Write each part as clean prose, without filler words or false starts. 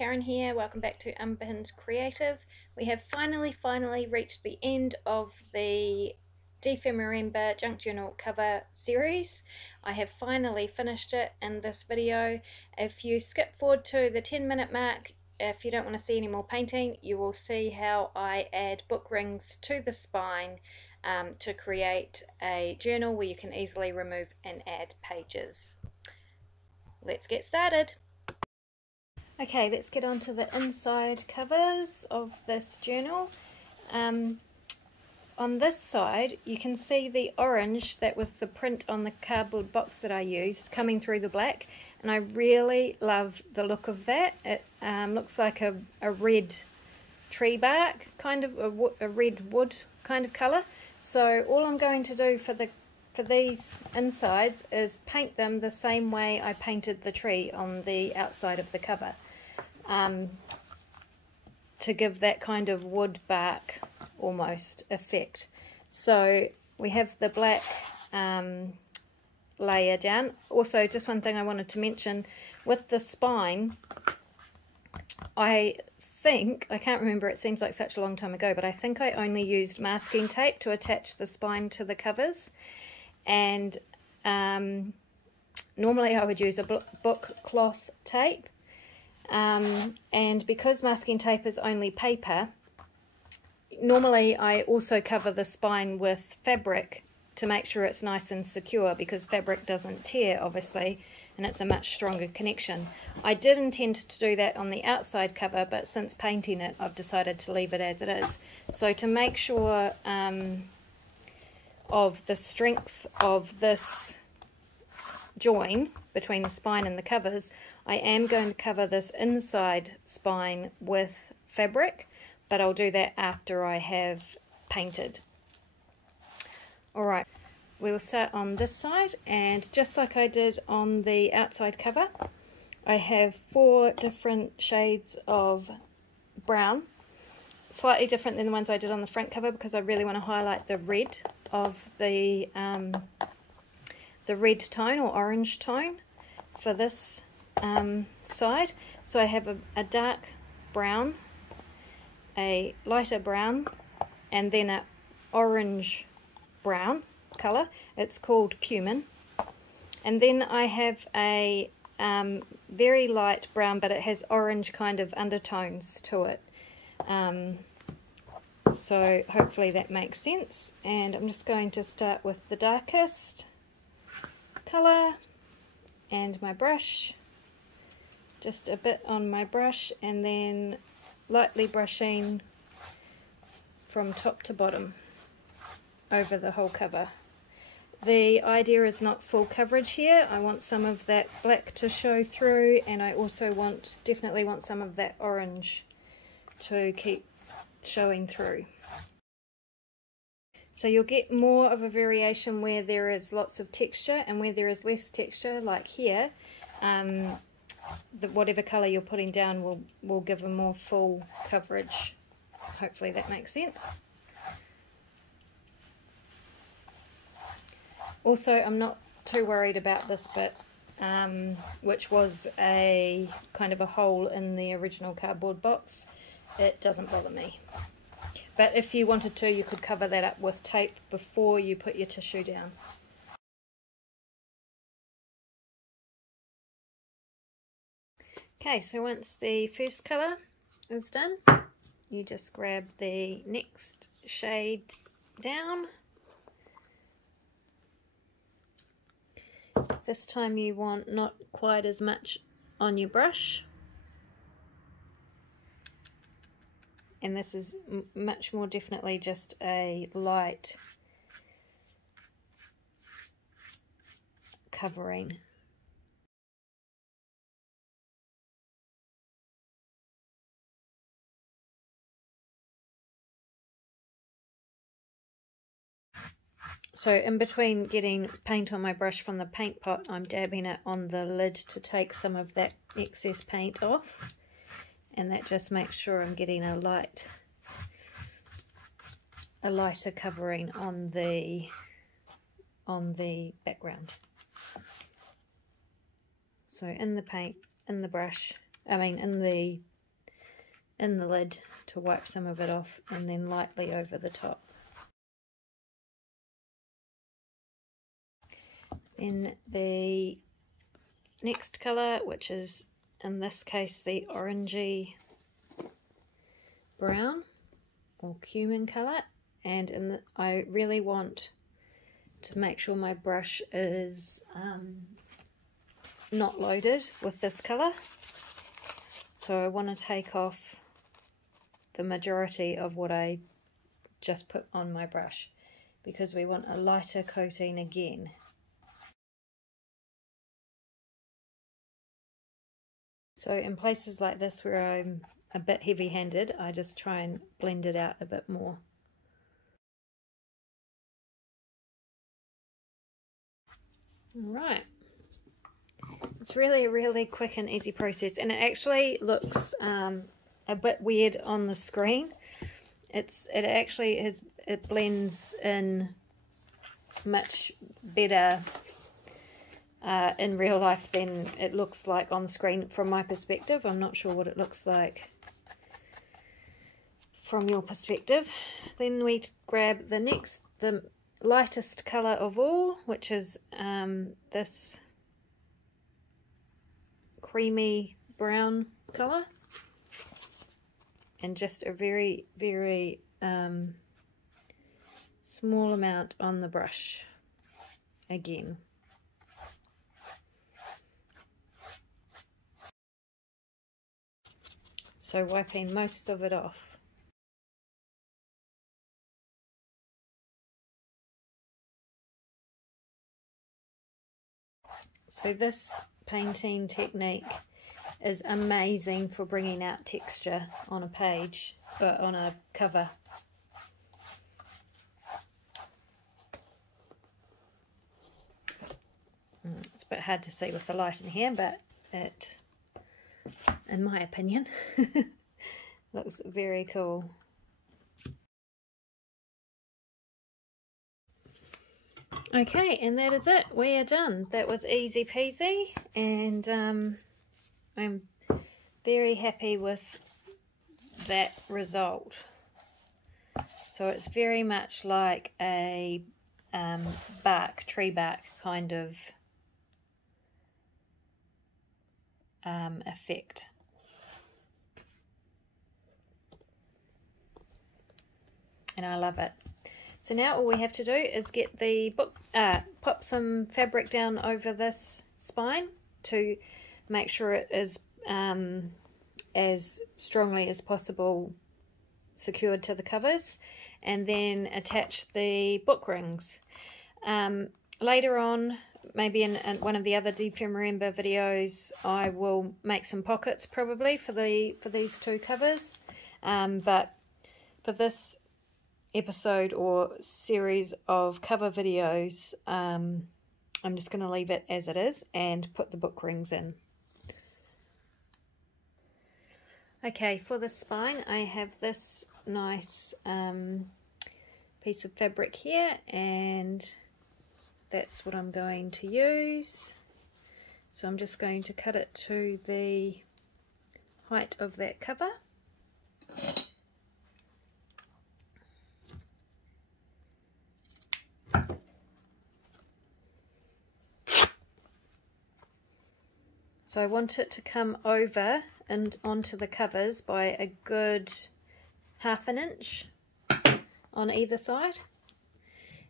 Karen here. Welcome back to Unpinned Creative. We have finally reached the end of the Dephemerember junk journal cover series. I have finally finished it in this video. If you skip forward to the 10-minute mark, if you don't want to see any more painting, you will see how I add book rings to the spine to create a journal where you can easily remove and add pages. Let's get started. Okay, let's get on to the inside covers of this journal. On this side, you can see the orange, that was the print on the cardboard box that I used, coming through the black, and I really love the look of that. It looks like a red tree bark, kind of a red wood kind of colour. So all I'm going to do for these insides is paint them the same way I painted the tree on the outside of the cover, to give that kind of wood bark almost effect. So we have the black layer down. Also, just one thing I wanted to mention, with the spine, I can't remember, it seems like such a long time ago, but I think I only used masking tape to attach the spine to the covers. And normally I would use a book cloth tape, and because masking tape is only paper, normally I also cover the spine with fabric to make sure it's nice and secure, because fabric doesn't tear obviously, and it's a much stronger connection. I did intend to do that on the outside cover, but since painting it I've decided to leave it as it is. So to make sure of the strength of this join between the spine and the covers, I am going to cover this inside spine with fabric, but I'll do that after I have painted. Alright, we will start on this side, and just like I did on the outside cover, I have 4 different shades of brown, slightly different than the ones I did on the front cover, because I really want to highlight the red of the red tone or orange tone for this side. So I have a dark brown, a lighter brown, and then a orange brown color. It's called cumin. And then I have a very light brown, but it has orange kind of undertones to it. So hopefully that makes sense. And I'm just going to start with the darkest colour and my brush, just a bit on my brush, and then lightly brushing from top to bottom over the whole cover. The idea is not full coverage here. I want some of that black to show through, and I also definitely want some of that orange to keep showing through. So you'll get more of a variation where there is lots of texture, and where there is less texture, like here, whatever colour you're putting down will give a more full coverage. Hopefully that makes sense. Also, I'm not too worried about this bit, which was a kind of a hole in the original cardboard box. It doesn't bother me. But if you wanted to, you could cover that up with tape before you put your tissue down. Okay, so once the first colour is done, you just grab the next shade down. This time you want not quite as much on your brush. And this is much more definitely just a light covering. So in between getting paint on my brush from the paint pot, I'm dabbing it on the lid to take some of that excess paint off. And that just makes sure I'm getting a lighter covering on the background. So in the paint, in the brush, in the in the lid to wipe some of it off, and then lightly over the top. Then the next colour, which is in this case the orangey brown or cumin colour, and I really want to make sure my brush is not loaded with this colour, so I want to take off the majority of what I just put on my brush, because we want a lighter coating again. So in places like this where I'm a bit heavy-handed, I just try and blend it out a bit more. Alright, it's really a really quick and easy process, and it actually looks a bit weird on the screen. It blends in much better in real life than it looks like on the screen from my perspective. I'm not sure what it looks like from your perspective. Then we grab the lightest colour of all, which is this creamy brown colour, and just a very, very small amount on the brush again. So wiping most of it off. So this painting technique is amazing for bringing out texture on a page, on a cover. It's a bit hard to see with the light in here, but it, in my opinion, looks very cool. Okay, and that is it. We are done. That was easy peasy, and I'm very happy with that result. So it's very much like a tree bark kind of effect. And I love it. So now all we have to do is get the book, pop some fabric down over this spine to make sure it is as strongly as possible secured to the covers, and then attach the book rings. Later on, maybe in one of the other Dephemerember videos, I will make some pockets probably for these two covers, but for this episode or series of cover videos, I'm just going to leave it as it is and put the book rings in. Okay, for the spine I have this nice piece of fabric here, and that's what I'm going to use. So I'm just going to cut it to the height of that cover. So I want it to come over and onto the covers by a good ½ an inch on either side.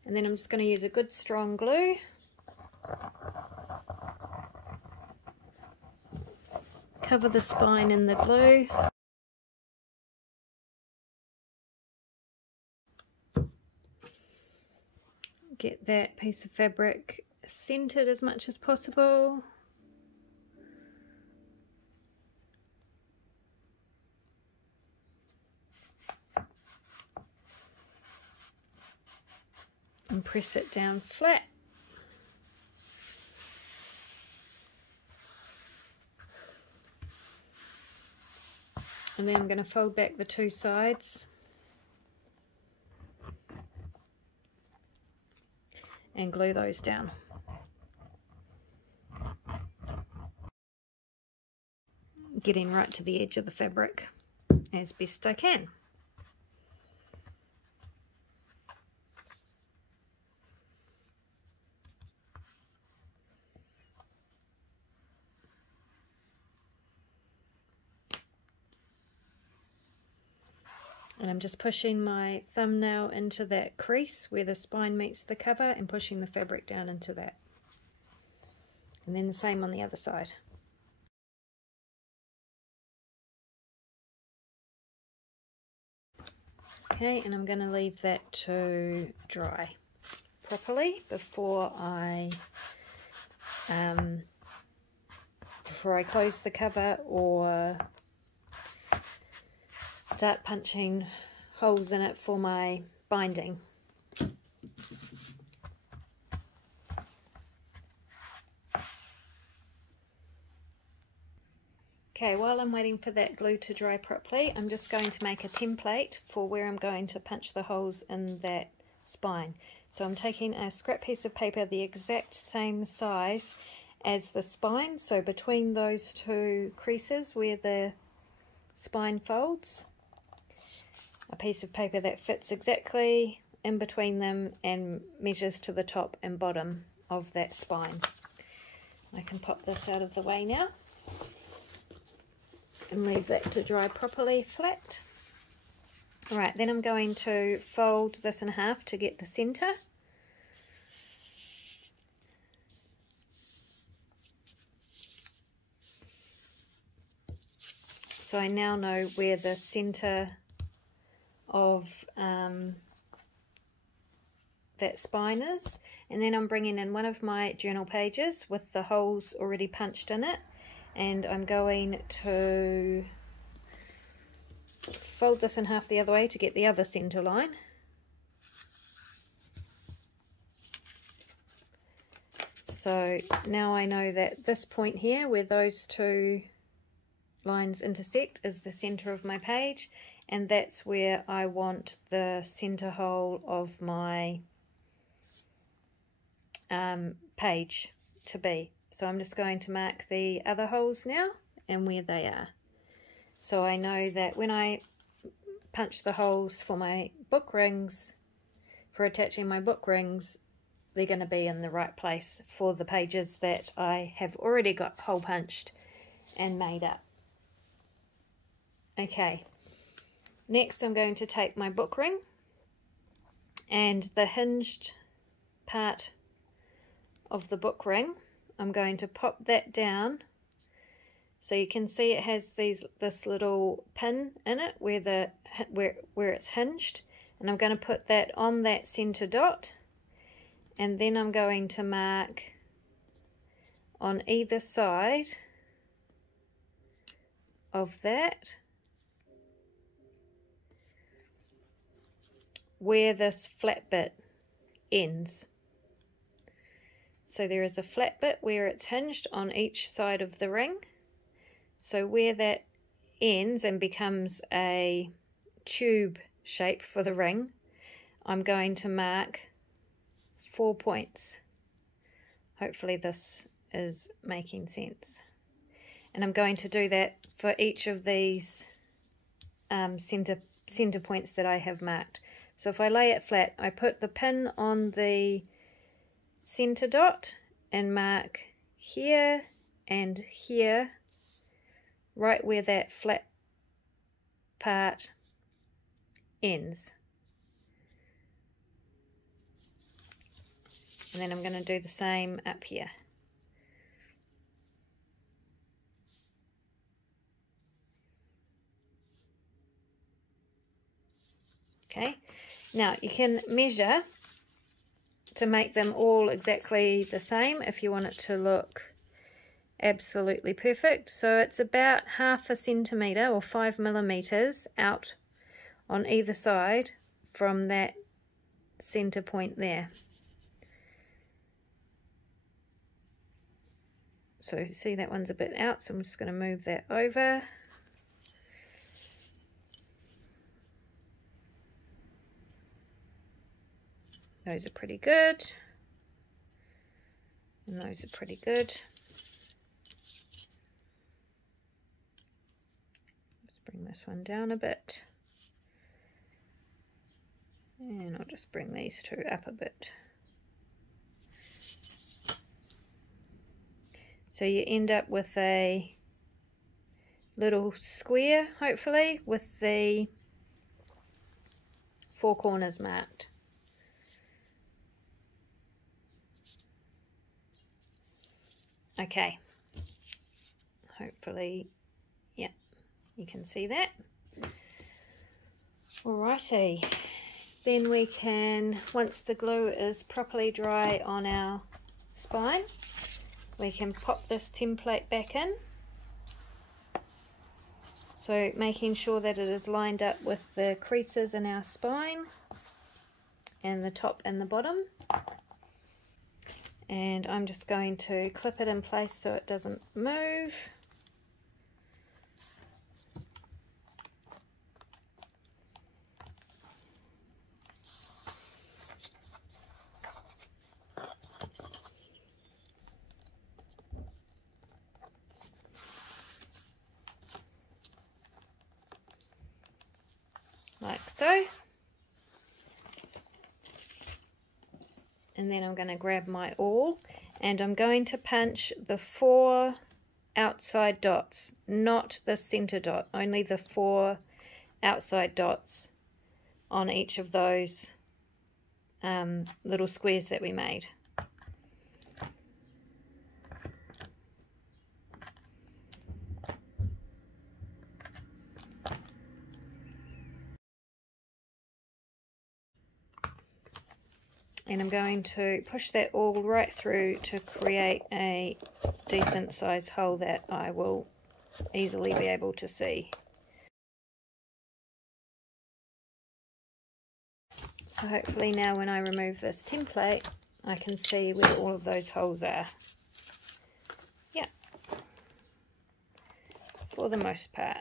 And then I'm just going to use a good strong glue. Cover the spine in the glue. Get that piece of fabric centered as much as possible. And press it down flat. And then I'm going to fold back the two sides and glue those down. Getting right to the edge of the fabric. as best I can. And I'm just pushing my thumbnail into that crease where the spine meets the cover and pushing the fabric down into that. And then the same on the other side. Okay, and I'm going to leave that to dry properly before I close the cover or start punching holes in it for my binding. Okay, while I'm waiting for that glue to dry properly, I'm just going to make a template for where I'm going to punch the holes in that spine. So I'm taking a scrap piece of paper the exact same size as the spine, so between those two creases where the spine folds, a piece of paper that fits exactly in between them and measures to the top and bottom of that spine. I can pop this out of the way now and leave that to dry properly flat. Alright, then I'm going to fold this in half to get the centre. So I now know where the centre of that spine is, and then I'm bringing in one of my journal pages with the holes already punched in it, and I'm going to fold this in half the other way to get the other centre line. So now I know that this point here where those two lines intersect is the centre of my page, and that's where I want the centre hole of my page to be. So I'm just going to mark the other holes now and where they are. So I know that when I punch the holes for my book rings, for attaching my book rings, they're going to be in the right place for the pages that I have already got hole punched and made up. Okay, next I'm going to take my book ring and the hinged part of the book ring, I'm going to pop that down so you can see it has this little pin in it where it's hinged, and I'm going to put that on that center dot, and then I'm going to mark on either side of that where this flat bit ends. So there is a flat bit where it's hinged on each side of the ring. So where that ends and becomes a tube shape for the ring, I'm going to mark 4 points. Hopefully this is making sense. And I'm going to do that for each of these center points that I have marked. So if I lay it flat, I put the pin on the center dot and mark here and here, right where that flat part ends. And then I'm going to do the same up here. Okay, now you can measure to make them all exactly the same if you want it to look absolutely perfect. So it's about 1/2 centimetre or 5 millimeters out on either side from that center point there. So see, that one's a bit out, so I'm just going to move that over. Those are pretty good, and those are pretty good. Just bring Bring this one down a bit. And I'll just bring these two up a bit. So you end up with a little square, hopefully, with the four corners marked. Okay. Hopefully, yeah, you can see that. Alrighty. Then we can, once the glue is properly dry on our spine, we can pop this template back in. So making sure that it is lined up with the creases in our spine and the top and the bottom. And I'm just going to clip it in place so it doesn't move. Like so. And then I'm going to grab my awl and I'm going to punch the 4 outside dots, not the center dot, only the 4 outside dots on each of those little squares that we made. And I'm going to push that all right through to create a decent size hole that I will easily be able to see. So hopefully now when I remove this template, I can see where all of those holes are. Yeah, for the most part.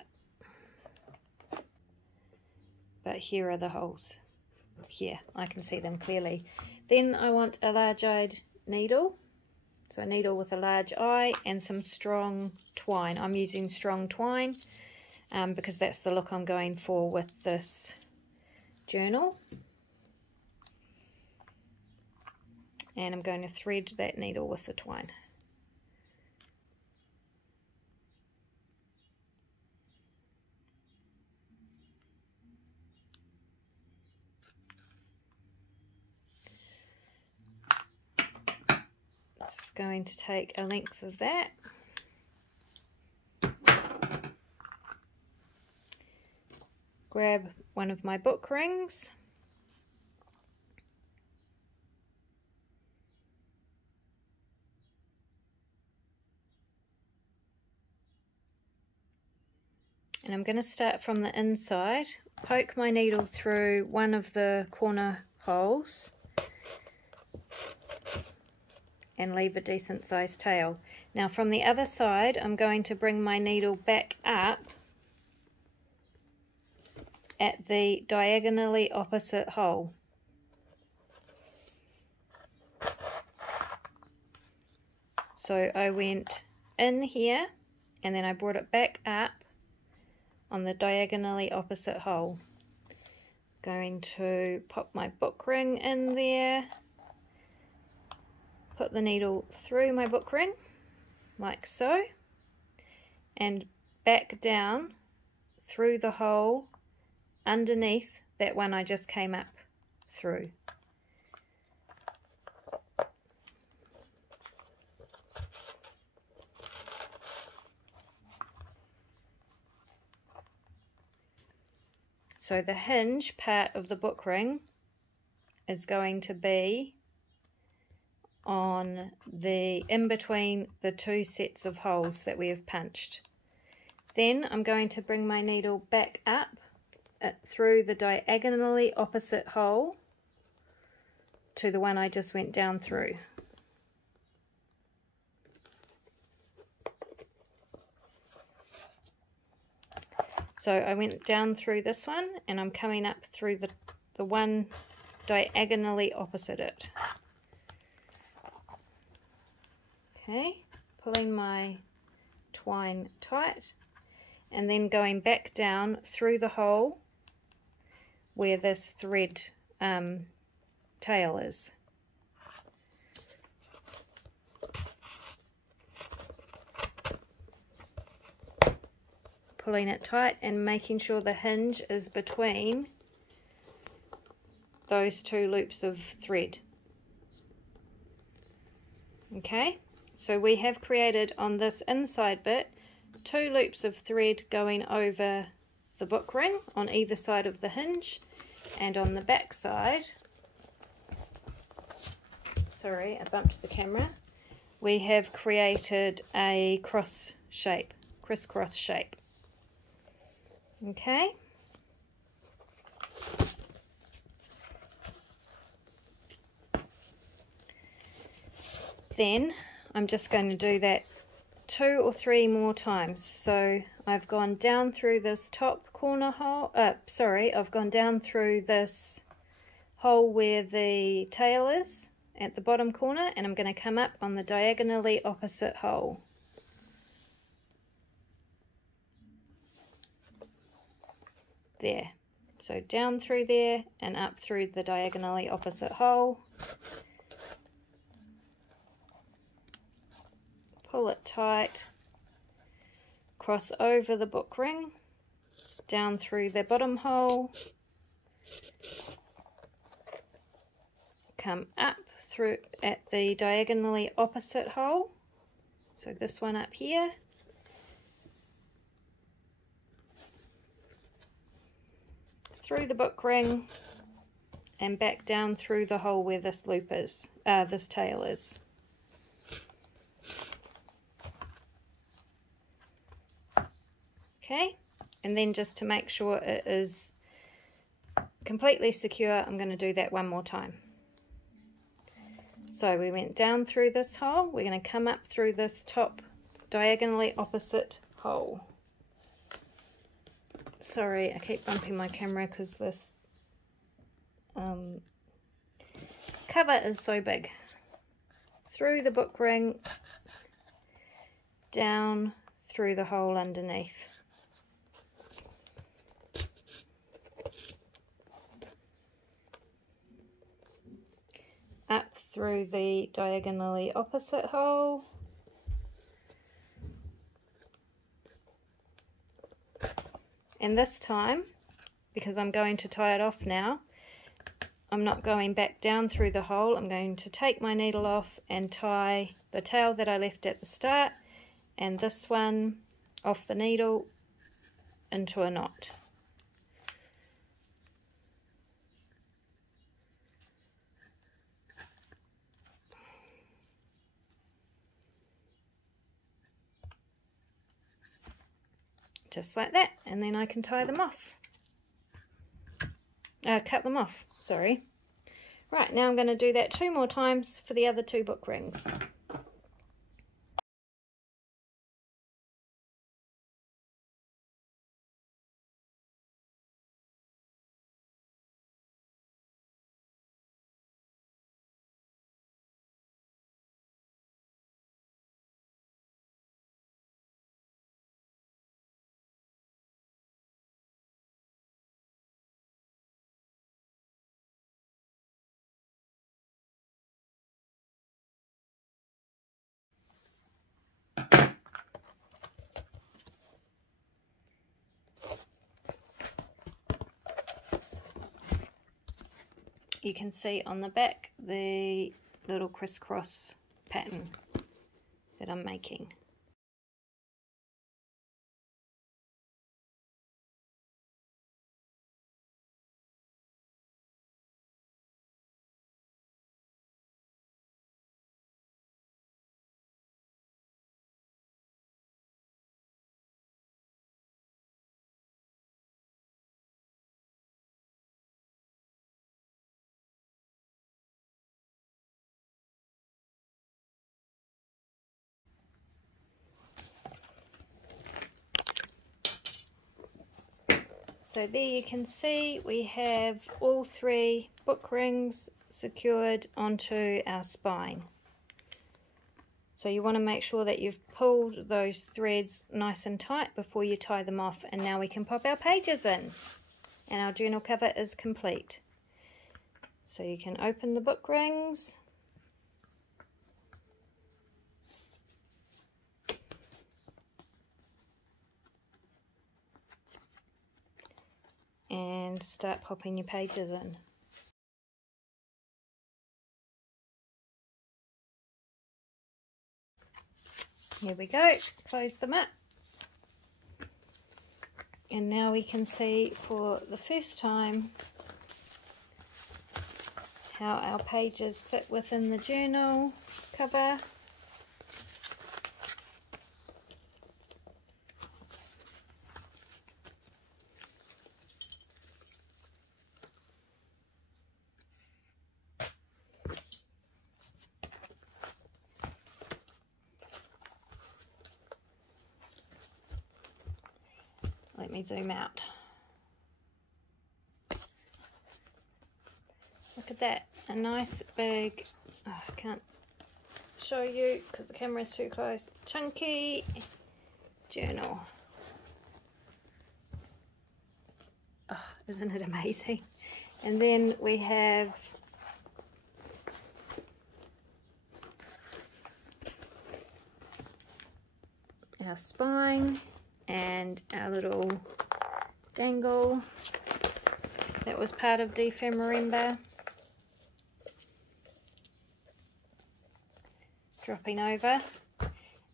But here are the holes. Here, I can see them clearly. Then I want a large-eyed needle. So a needle with a large eye and some strong twine. I'm using strong twine because that's the look I'm going for with this journal. And I'm going to thread that needle with the twine. Just going to take a length of that. Grab one of my book rings. And I'm going to start from the inside, poke my needle through one of the corner holes and leave a decent sized tail. Now from the other side I'm going to bring my needle back up at the diagonally opposite hole. So I went in here and then I brought it back up on the diagonally opposite hole. Going to pop my book ring in there, put the needle through my book ring like so, and back down through the hole underneath that one I just came up through. So the hinge part of the book ring is going to be on the in between the two sets of holes that we have punched. Then I'm going to bring my needle back up through the diagonally opposite hole to the one I just went down through. So I went down through this one and I'm coming up through the one diagonally opposite it. Okay, pulling my twine tight, and then going back down through the hole where this thread tail is. Pulling it tight and making sure the hinge is between those two loops of thread. Okay, so we have created on this inside bit 2 loops of thread going over the book ring on either side of the hinge, and on the back side, sorry, I bumped the camera, we have created a cross shape, crisscross shape. Okay. Then I'm just going to do that 2 or 3 more times. So I've gone down through this top corner hole, I've gone down through this hole where the tail is at the bottom corner, and I'm going to come up on the diagonally opposite hole. There. So down through there and up through the diagonally opposite hole. Pull it tight, cross over the book ring, down through the bottom hole, come up through at the diagonally opposite hole, so this one up here, through the book ring, and back down through the hole where this loop is, this tail is. Okay, and then just to make sure it is completely secure, I'm going to do that one more time. So we went down through this hole, we're going to come up through this top diagonally opposite hole. Sorry, I keep bumping my camera because this cover is so big. Through the book ring, down through the hole underneath. Up through the diagonally opposite hole, and this time, because I'm going to tie it off now, I'm not going back down through the hole. I'm going to take my needle off and tie the tail that I left at the start and this one off the needle into a knot. Just like that, and then I can tie them off. Cut them off, sorry. Right, now I'm going to do that 2 more times for the other 2 book rings. You can see on the back the little crisscross pattern that I'm making. So there you can see we have all 3 book rings secured onto our spine. So you want to make sure that you've pulled those threads nice and tight before you tie them off. And now we can pop our pages in. And our journal cover is complete. So you can open the book rings. And start popping your pages in. Here we go, close them up. And now we can see for the first time how our pages fit within the journal cover. Let me zoom out. Look at that, a nice big, oh, I can't show you because the camera is too close, chunky journal. Oh, isn't it amazing? And then we have our spine and our little dangle that was part of Dephemerember. Dropping over,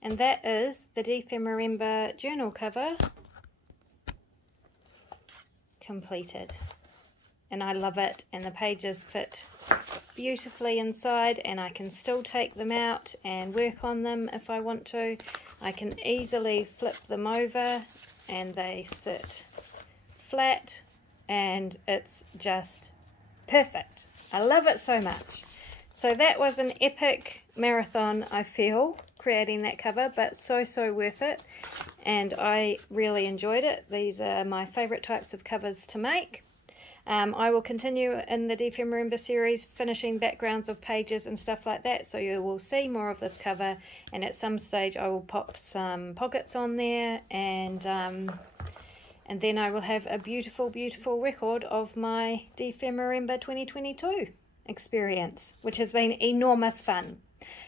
and that is the Dephemerember journal cover completed. And I love it, and the pages fit beautifully inside, and I can still take them out and work on them if I want to. I can easily flip them over and they sit flat, and it's just perfect. I love it so much. So that was an epic marathon, I feel, creating that cover, but so worth it, and I really enjoyed it. These are my favourite types of covers to make. I will continue in the Dephemerember series, finishing backgrounds of pages and stuff like that, so you will see more of this cover, and at some stage I will pop some pockets on there, and then I will have a beautiful record of my Dephemerember 2022 experience, which has been enormous fun.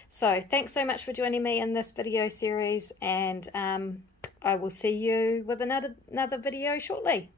So thanks so much for joining me in this video series, and I will see you with another video shortly.